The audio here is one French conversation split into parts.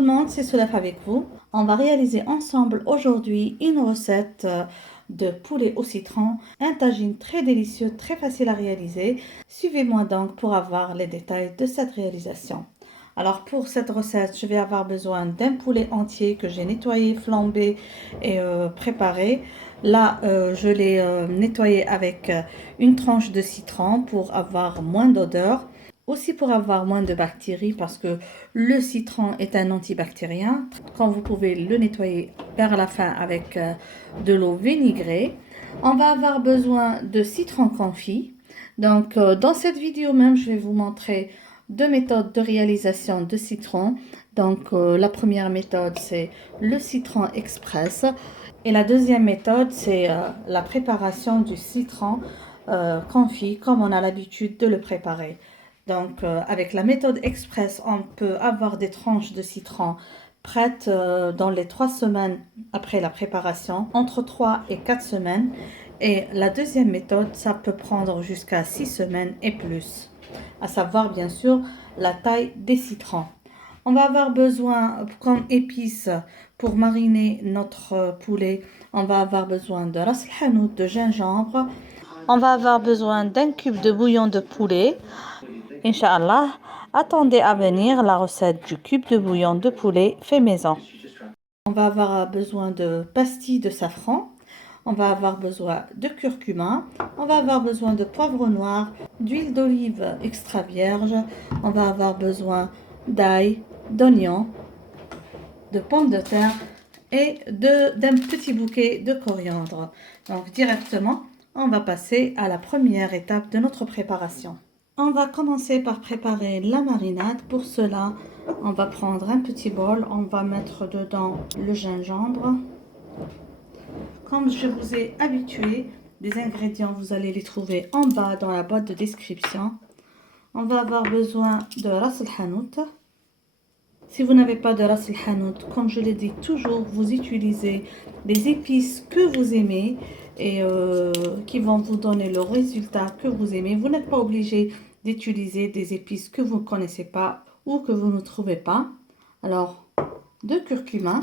le monde, c'est Soulaf avec vous. On va réaliser ensemble aujourd'hui une recette de poulet au citron, un tagine très délicieux, très facile à réaliser. Suivez-moi donc pour avoir les détails de cette réalisation. Alors pour cette recette, je vais avoir besoin d'un poulet entier que j'ai nettoyé, flambé et préparé. Là, je l'ai nettoyé avec une tranche de citron pour avoir moins d'odeur. Aussi pour avoir moins de bactéries parce que le citron est un antibactérien. Quand vous pouvez le nettoyer vers la fin avec de l'eau vinaigrée. On va avoir besoin de citron confit. Donc dans cette vidéo même, je vais vous montrer deux méthodes de réalisation de citron. Donc la première méthode, c'est le citron express. Et la deuxième méthode, c'est la préparation du citron confit comme on a l'habitude de le préparer. Donc, avec la méthode express, on peut avoir des tranches de citron prêtes dans les 3 semaines après la préparation, entre 3 et 4 semaines. Et la deuxième méthode, ça peut prendre jusqu'à 6 semaines et plus, à savoir bien sûr la taille des citrons. On va avoir besoin, comme épices, pour mariner notre poulet, on va avoir besoin de ras el hanout, de gingembre. On va avoir besoin d'un cube de bouillon de poulet. Inch'Allah, attendez à venir la recette du cube de bouillon de poulet fait maison. On va avoir besoin de pastilles de safran. On va avoir besoin de curcuma. On va avoir besoin de poivre noir, d'huile d'olive extra vierge. On va avoir besoin d'ail, d'oignons, de pommes de terre et d'un petit bouquet de coriandre. Donc directement, on va passer à la première étape de notre préparation. On va commencer par préparer la marinade. Pour cela, on va prendre un petit bol. On va mettre dedans le gingembre. Comme je vous ai habitué, les ingrédients, vous allez les trouver en bas dans la boîte de description. On va avoir besoin de ras el hanout. Si vous n'avez pas de ras el hanout, comme je l'ai dit toujours, vous utilisez les épices que vous aimez et qui vont vous donner le résultat que vous aimez. Vous n'êtes pas obligé d'utiliser des épices que vous ne connaissez pas ou que vous ne trouvez pas. Alors, de curcuma.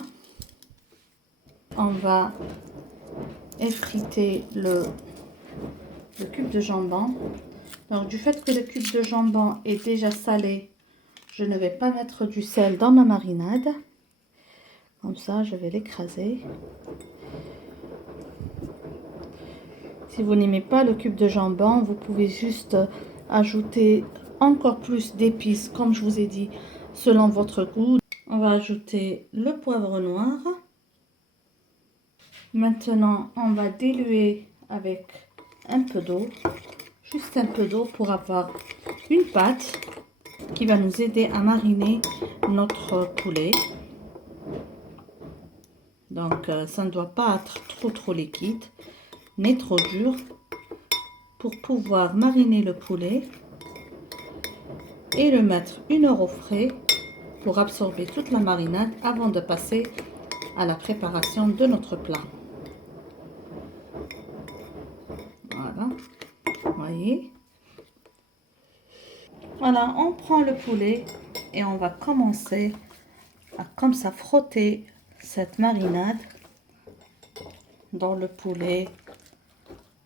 On va effriter le cube de jambon. Donc, du fait que le cube de jambon est déjà salé, je ne vais pas mettre du sel dans ma marinade. Comme ça, je vais l'écraser. Si vous n'aimez pas le cube de jambon, vous pouvez juste ajouter encore plus d'épices, comme je vous ai dit, selon votre goût. On va ajouter le poivre noir. Maintenant, on va diluer avec un peu d'eau, juste un peu d'eau pour avoir une pâte qui va nous aider à mariner notre poulet. Donc, ça ne doit pas être trop liquide, ni trop dur, pour pouvoir mariner le poulet et le mettre 1 heure au frais pour absorber toute la marinade avant de passer à la préparation de notre plat. Voilà, vous voyez. Voilà, on prend le poulet et on va commencer à comme ça frotter cette marinade dans le poulet,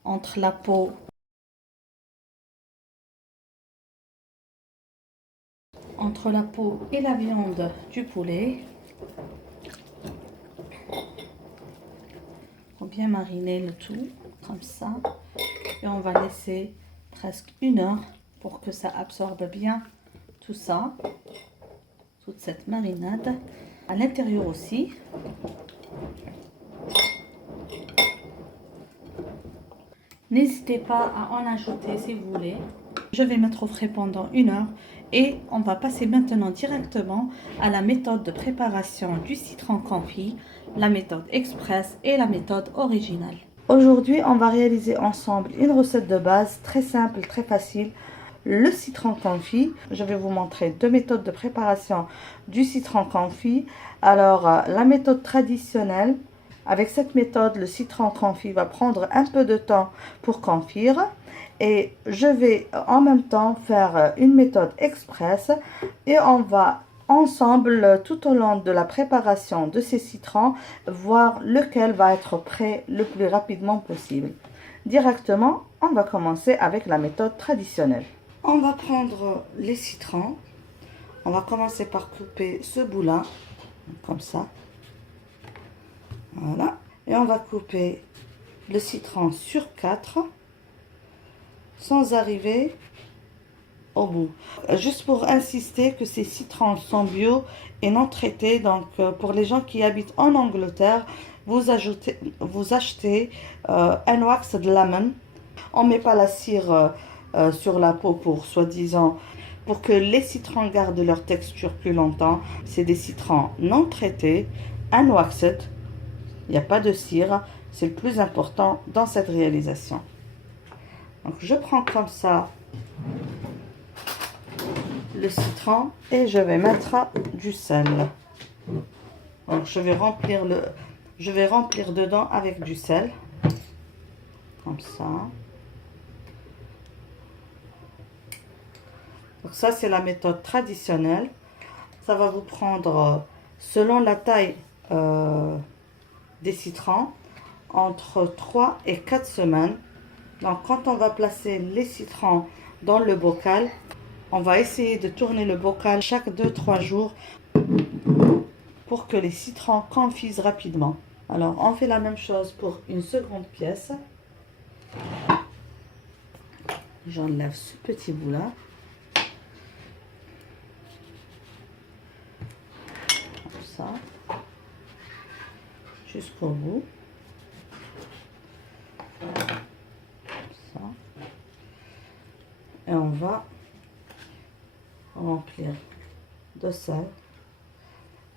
entre la peau et la viande du poulet, pour bien mariner le tout comme ça. Et on va laisser presque 1 heure pour que ça absorbe bien tout ça, toute cette marinade. À l'intérieur aussi. N'hésitez pas à en ajouter si vous voulez. Je vais mettre au frais pendant 1 heure et on va passer maintenant directement à la méthode de préparation du citron confit, la méthode express et la méthode originale. Aujourd'hui, on va réaliser ensemble une recette de base très simple, très facile, le citron confit. Je vais vous montrer deux méthodes de préparation du citron confit. Alors, la méthode traditionnelle, avec cette méthode, le citron confit va prendre un peu de temps pour confire. Et je vais en même temps faire une méthode express et on va ensemble tout au long de la préparation de ces citrons, voir lequel va être prêt le plus rapidement possible. Directement, on va commencer avec la méthode traditionnelle. On va prendre les citrons. On va commencer par couper ce bout-là, comme ça. Voilà. Et on va couper le citron sur 4, sans arriver au bout. Juste pour insister que ces citrons sont bio et non traités. Donc, pour les gens qui habitent en Angleterre, vous achetez un wax de lemon. On ne met pas la cire sur la peau pour soi-disant pour que les citrons gardent leur texture plus longtemps. C'est des citrons non traités, unwaxed. Il n'y a pas de cire. C'est le plus important dans cette réalisation. Donc, je prends comme ça le citron et je vais mettre du sel. Donc, je vais remplir dedans avec du sel. Comme ça. Donc ça, c'est la méthode traditionnelle. Ça va vous prendre, selon la taille des citrons, entre 3 et 4 semaines. Donc, quand on va placer les citrons dans le bocal, on va essayer de tourner le bocal chaque 2-3 jours pour que les citrons confisent rapidement. Alors, on fait la même chose pour une seconde pièce. J'enlève ce petit bout-là. Comme ça. Jusqu'au bout. Comme ça. Et on va remplir de sel.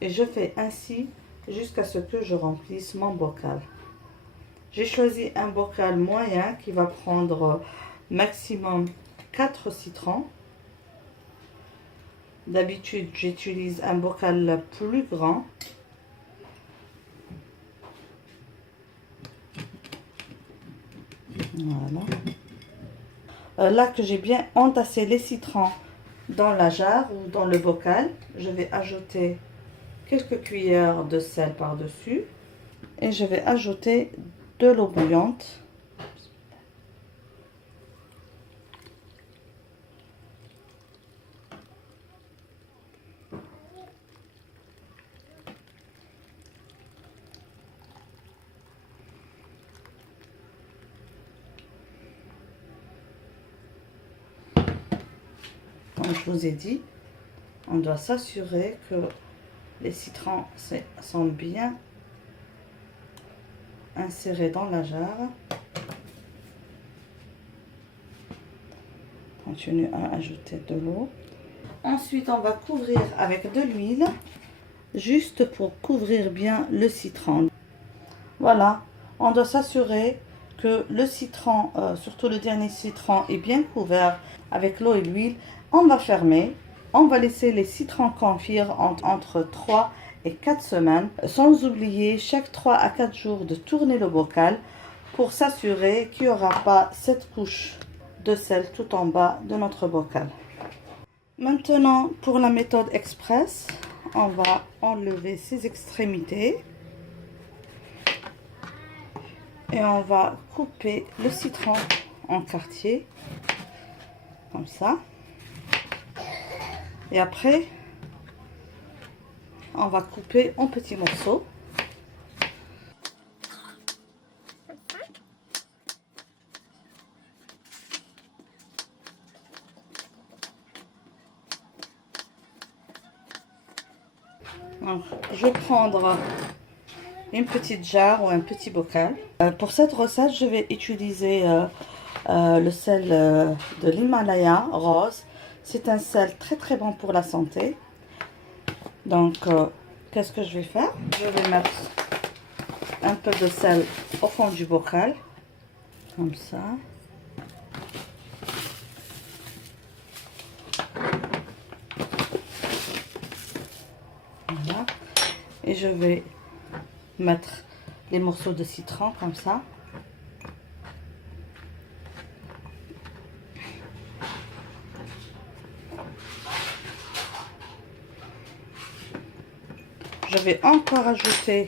Et je fais ainsi jusqu'à ce que je remplisse mon bocal. J'ai choisi un bocal moyen qui va prendre maximum 4 citrons. D'habitude, j'utilise un bocal plus grand. Voilà. Là que j'ai bien entassé les citrons dans la jarre ou dans le bocal, je vais ajouter quelques cuillères de sel par-dessus et je vais ajouter de l'eau bouillante. Comme je vous ai dit, on doit s'assurer que les citrons sont bien insérés dans la jarre. Continue à ajouter de l'eau. Ensuite, on va couvrir avec de l'huile, juste pour couvrir bien le citron. Voilà, on doit s'assurer que le citron, surtout le dernier citron, est bien couvert avec l'eau et l'huile. On va fermer. On va laisser les citrons confire entre 3 et 4 semaines. Sans oublier, chaque 3 à 4 jours, de tourner le bocal pour s'assurer qu'il n'y aura pas cette couche de sel tout en bas de notre bocal. Maintenant, pour la méthode express, on va enlever ces extrémités. Et on va couper le citron en quartiers, comme ça. Et après, on va couper en petits morceaux. Donc, je vais prendre une petite jarre ou un petit bocal. Pour cette recette, je vais utiliser le sel de l'Himalaya rose. C'est un sel très très bon pour la santé. Donc, qu'est-ce que je vais faire? Je vais mettre un peu de sel au fond du bocal, comme ça. Voilà. Et je vais mettre les morceaux de citron comme ça. vais encore ajouter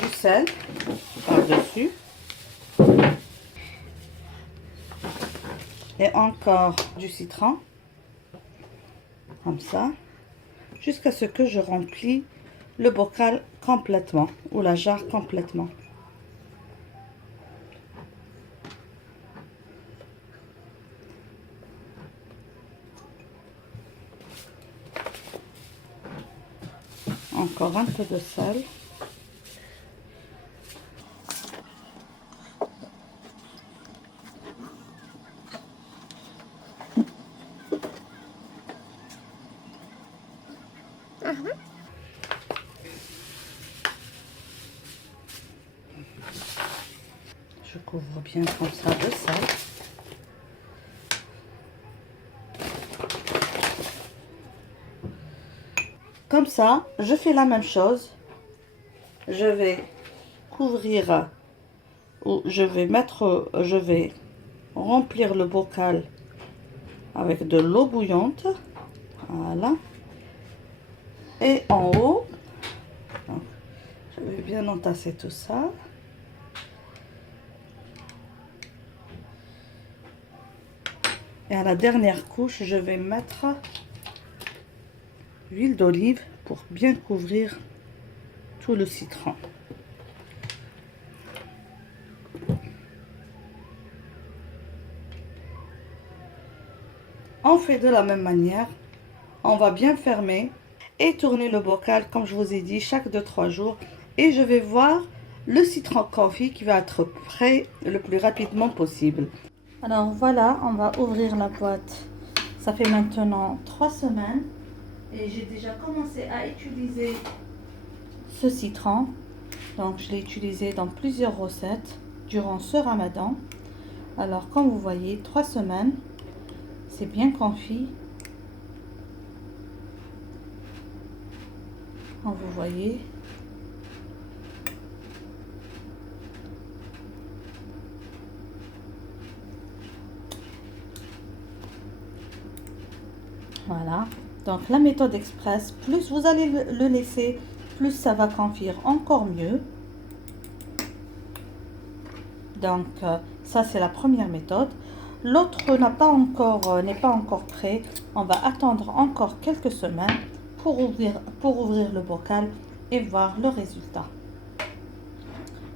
du sel par-dessus. Et encore du citron. Comme ça. Jusqu'à ce que je remplis le bocal complètement. Ou la jarre complètement. Encore un peu de sel. Je couvre bien comme ça de sel. Comme ça, je fais la même chose. Je vais couvrir ou je vais remplir le bocal avec de l'eau bouillante. Voilà. Et en haut, donc, je vais bien entasser tout ça. Et à la dernière couche, je vais mettre l'huile d'olive pour bien couvrir tout le citron. On fait de la même manière. On va bien fermer et tourner le bocal comme je vous ai dit chaque 2-3 jours. Et je vais voir le citron confit qui va être prêt le plus rapidement possible. Alors voilà, on va ouvrir la boîte. Ça fait maintenant 3 semaines et j'ai déjà commencé à utiliser ce citron. Donc je l'ai utilisé dans plusieurs recettes durant ce ramadan. Alors comme vous voyez, 3 semaines, c'est bien confit. Comme vous voyez. Voilà. Donc la méthode express, plus vous allez le laisser, plus ça va confire encore mieux. Donc ça c'est la première méthode. L'autre n'est pas encore prêt. On va attendre encore quelques semaines pour ouvrir le bocal et voir le résultat.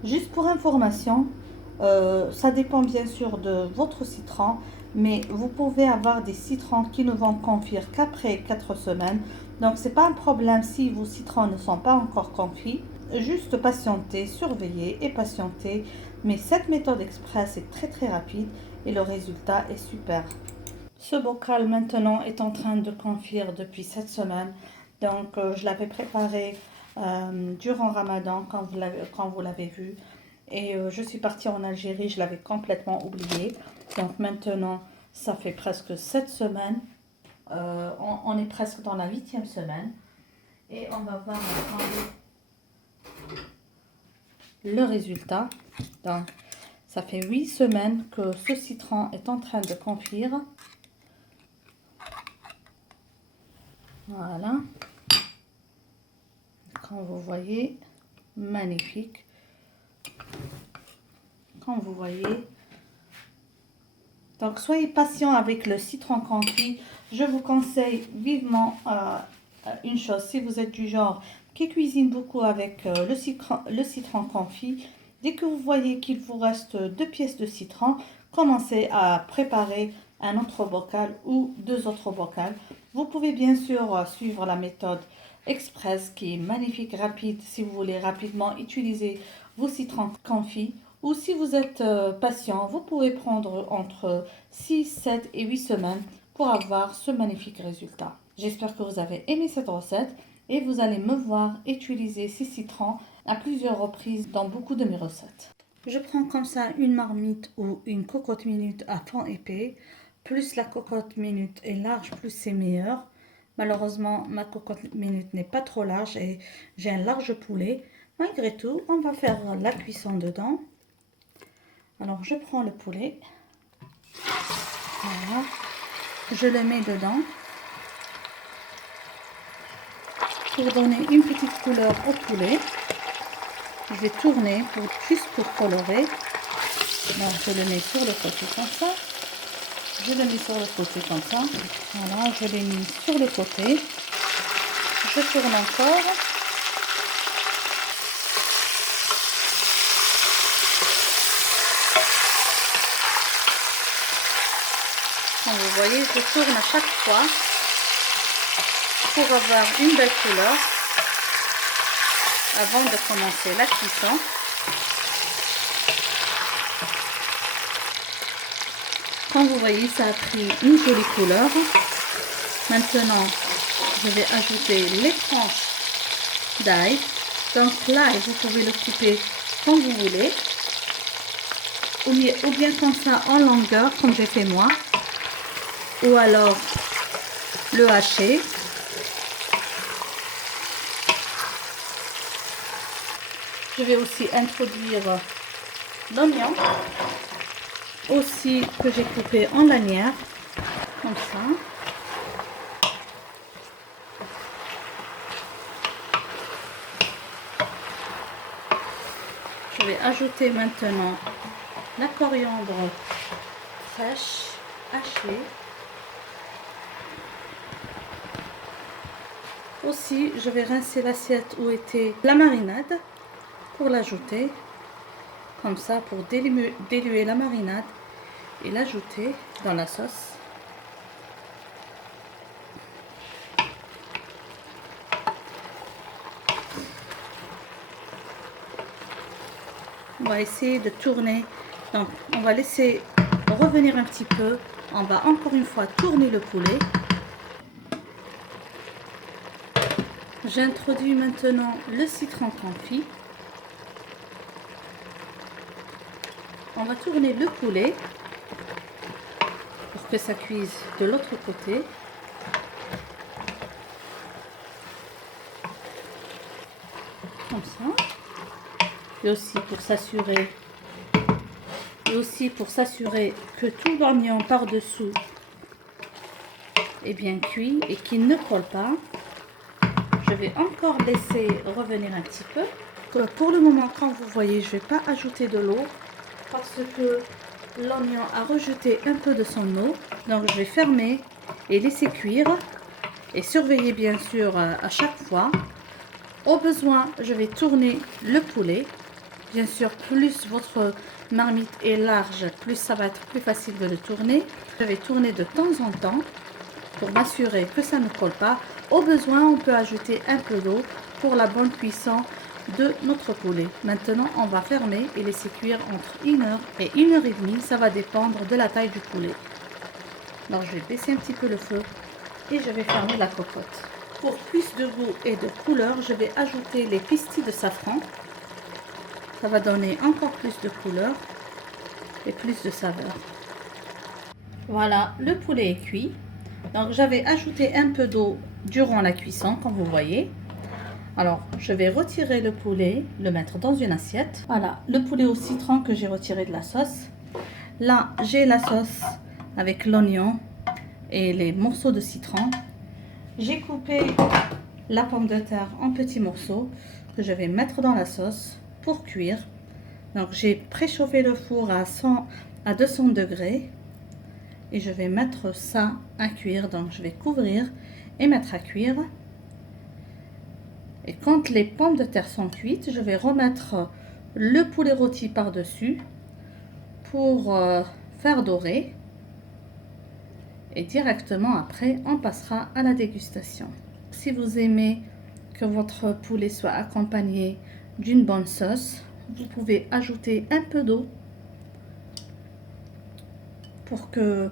Juste pour information, ça dépend bien sûr de votre citron, mais vous pouvez avoir des citrons qui ne vont confire qu'après 4 semaines. Donc c'est pas un problème si vos citrons ne sont pas encore confits. Juste patienter, surveiller et patienter. Mais cette méthode express est très rapide et le résultat est super. Ce bocal maintenant est en train de confire depuis 7 semaines. Donc je l'avais préparé durant Ramadan quand vous l'avez vu. Et je suis partie en Algérie, je l'avais complètement oublié. Donc maintenant, ça fait presque 7 semaines. On est presque dans la 8e semaine. Et on va voir ensemble le résultat. Donc, ça fait 8 semaines que ce citron est en train de confire. Voilà. Comme vous voyez, magnifique. Comme vous voyez. Donc, soyez patient avec le citron confit. Je vous conseille vivement une chose. Si vous êtes du genre qui cuisine beaucoup avec le citron confit, dès que vous voyez qu'il vous reste 2 pièces de citron, commencez à préparer un autre bocal ou 2 autres bocals. Vous pouvez bien sûr suivre la méthode express qui est magnifique, rapide, si vous voulez rapidement utiliser vos citrons confits. Ou si vous êtes patient, vous pouvez prendre entre 6, 7 et 8 semaines pour avoir ce magnifique résultat. J'espère que vous avez aimé cette recette et vous allez me voir utiliser ces citrons à plusieurs reprises dans beaucoup de mes recettes. Je prends comme ça une marmite ou une cocotte minute à fond épais. Plus la cocotte minute est large, plus c'est meilleur. Malheureusement, ma cocotte minute n'est pas trop large et j'ai un large poulet. Malgré tout, on va faire la cuisson dedans. Alors, je prends le poulet. Voilà. Je le mets dedans. pour donner une petite couleur au poulet. Je vais tourner juste pour colorer. Donc je le mets sur le côté comme ça. Je le mets sur le côté comme ça. Voilà, je l'ai mis sur le côté. Je tourne encore. Comme vous voyez, je tourne à chaque fois pour avoir une belle couleur avant de commencer la cuisson. Comme vous voyez, ça a pris une jolie couleur. Maintenant, je vais ajouter les tranches d'ail. Donc l'ail, vous pouvez le couper comme vous voulez. Ou bien comme ça en longueur, comme j'ai fait moi. Ou alors le hacher. Je vais aussi introduire l'oignon. Aussi que j'ai coupé en lanières. Comme ça. Je vais ajouter maintenant la coriandre fraîche, hachée. Aussi, je vais rincer l'assiette où était la marinade pour l'ajouter. Comme ça, pour diluer la marinade et l'ajouter dans la sauce. On va essayer de tourner. Donc, on va laisser revenir un petit peu. On va encore une fois tourner le poulet. J'introduis maintenant le citron confit. On va tourner le poulet pour que ça cuise de l'autre côté. Comme ça. Et aussi pour s'assurer que tout l'oignon par-dessous est bien cuit et qu'il ne colle pas. Je vais encore laisser revenir un petit peu. Pour le moment, quand vous voyez, je ne vais pas ajouter de l'eau parce que l'oignon a rejeté un peu de son eau. Donc je vais fermer et laisser cuire et surveiller bien sûr à chaque fois. Au besoin, je vais tourner le poulet. Bien sûr, plus votre marmite est large, plus ça va être plus facile de le tourner. Je vais tourner de temps en temps pour m'assurer que ça ne colle pas. Au besoin, on peut ajouter un peu d'eau pour la bonne cuisson de notre poulet. Maintenant, on va fermer et laisser cuire entre 1 heure et 1 heure et demie. Ça va dépendre de la taille du poulet. Donc, je vais baisser un petit peu le feu et je vais fermer la cocotte. Pour plus de goût et de couleur, je vais ajouter les pistilles de safran. Ça va donner encore plus de couleur et plus de saveur. Voilà, le poulet est cuit. Donc j'avais ajouté un peu d'eau durant la cuisson, comme vous voyez. Alors, je vais retirer le poulet, le mettre dans une assiette. Voilà, le poulet au citron que j'ai retiré de la sauce. Là, j'ai la sauce avec l'oignon et les morceaux de citron. J'ai coupé la pomme de terre en petits morceaux que je vais mettre dans la sauce pour cuire. Donc j'ai préchauffé le four à 200 degrés et je vais mettre ça à cuire. Donc je vais couvrir et mettre à cuire. Et quand les pommes de terre sont cuites, je vais remettre le poulet rôti par-dessus pour faire dorer. Et directement après, on passera à la dégustation. Si vous aimez que votre poulet soit accompagné d'une bonne sauce, vous pouvez ajouter un peu d'eau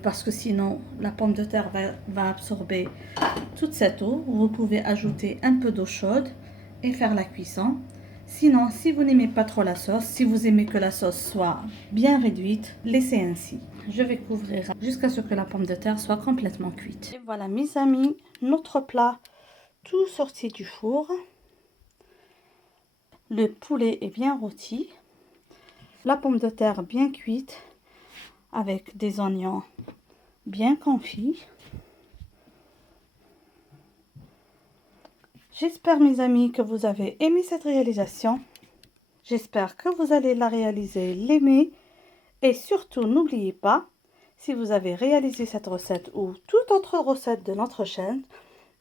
parce que sinon la pomme de terre va absorber toute cette eau. Vous pouvez ajouter un peu d'eau chaude et faire la cuisson. Sinon, si vous n'aimez pas trop la sauce, si vous aimez que la sauce soit bien réduite, laissez ainsi. Je vais couvrir jusqu'à ce que la pomme de terre soit complètement cuite. Et voilà mes amis, notre plat tout sorti du four. Le poulet est bien rôti, la pomme de terre bien cuite avec des oignons bien confits. J'espère mes amis que vous avez aimé cette réalisation. J'espère que vous allez la réaliser, l'aimer. Et surtout, n'oubliez pas, si vous avez réalisé cette recette ou toute autre recette de notre chaîne,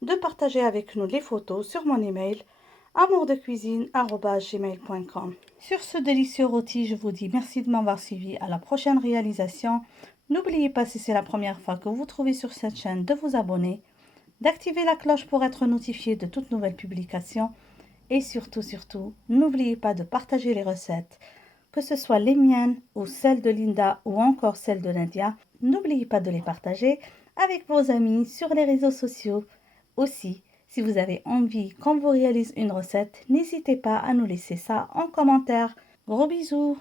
de partager avec nous les photos sur mon email amourdecuisine@gmail.com. Sur ce délicieux rôti, je vous dis merci de m'avoir suivi. À la prochaine réalisation. N'oubliez pas, si c'est la première fois que vous vous trouvez sur cette chaîne, de vous abonner, d'activer la cloche pour être notifié de toutes nouvelles publications. Et surtout, n'oubliez pas de partager les recettes, que ce soit les miennes ou celles de Linda ou encore celles de Nadia. N'oubliez pas de les partager avec vos amis sur les réseaux sociaux. Aussi, si vous avez envie qu'on vous réalise une recette, n'hésitez pas à nous laisser ça en commentaire. Gros bisous!